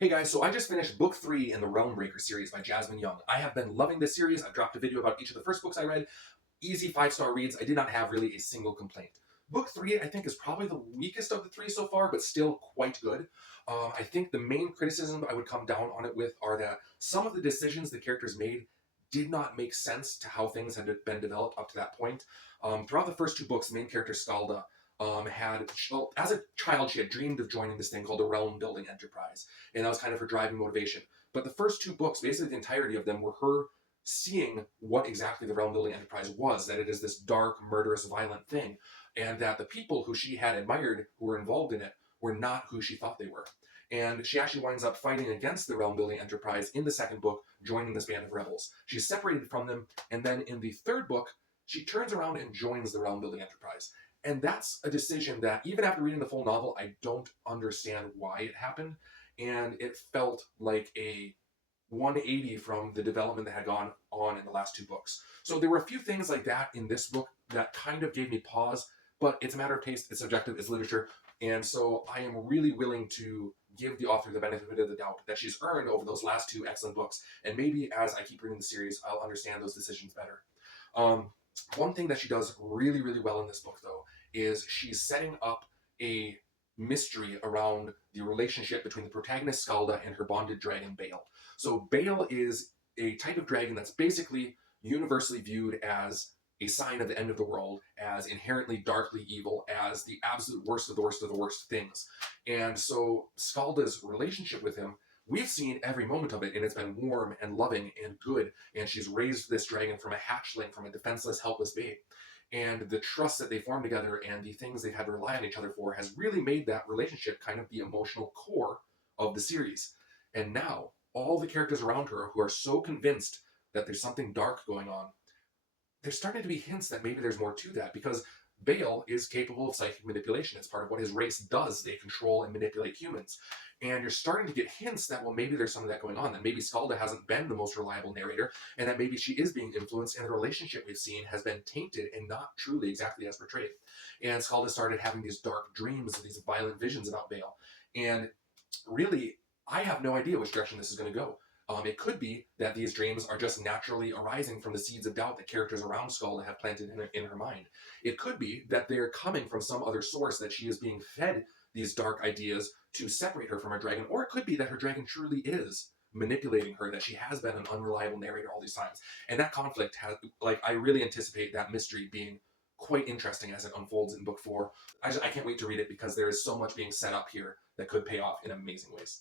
Hey guys, so I just finished book 3 in the Realm Breaker series by Jasmine Young. I have been loving this series. I've dropped a video about each of the first books I read. Easy 5-star reads. I did not have really a single complaint. Book 3, I think, is probably the weakest of the three so far, but still quite good. I think the main criticism I would come down on it with are that some of the decisions the characters made did not make sense to how things had been developed up to that point. Throughout the first two books, the main character Scalda well, as a child, she had dreamed of joining this thing called the Realm Building Enterprise, and that was kind of her driving motivation. But the first two books, basically the entirety of them, were her seeing what exactly the Realm Building Enterprise was, that it is this dark, murderous, violent thing, and that the people who she had admired who were involved in it were not who she thought they were. And she actually winds up fighting against the Realm Building Enterprise in the second book, joining this band of rebels. She's separated from them, and then in the third book, she turns around and joins the Realm Building Enterprise. And that's a decision that, even after reading the full novel, I don't understand why it happened. And it felt like a 180 from the development that had gone on in the last two books. So there were a few things like that in this book that kind of gave me pause, but it's a matter of taste, it's subjective, it's literature. And so I am really willing to give the author the benefit of the doubt that she's earned over those last two excellent books. And maybe as I keep reading the series, I'll understand those decisions better. Um, One thing that she does really, really well in this book, though, is she's setting up a mystery around the relationship between the protagonist Scalda and her bonded dragon Bale. So Bale is a type of dragon that's basically universally viewed as a sign of the end of the world, as inherently darkly evil, as the absolute worst of the worst of the worst things. And so Scalda's relationship with him, we've seen every moment of it, and it's been warm and loving and good. And she's raised this dragon from a hatchling, from a defenseless, helpless babe. And the trust that they form together and the things they've had to rely on each other for has really made that relationship kind of the emotional core of the series. And now, all the characters around her who are so convinced that there's something dark going on, there's starting to be hints that maybe there's more to that, because Bale is capable of psychic manipulation. It's part of what his race does. They control and manipulate humans. And you're starting to get hints that, well, maybe there's some of that going on, that maybe Scalda hasn't been the most reliable narrator, and that maybe she is being influenced, and the relationship we've seen has been tainted and not truly exactly as portrayed. And Scalda started having these dark dreams, these violent visions about Bale. And really, I have no idea which direction this is going to go. It could be that these dreams are just naturally arising from the seeds of doubt that characters around Scalda have planted in her mind. It could be that they're coming from some other source, that she is being fed these dark ideas to separate her from her dragon, or it could be that her dragon truly is manipulating her, that she has been an unreliable narrator all these times. And that conflict has, like, I really anticipate that mystery being quite interesting as it unfolds in book 4. I can't wait to read it, because there is so much being set up here that could pay off in amazing ways.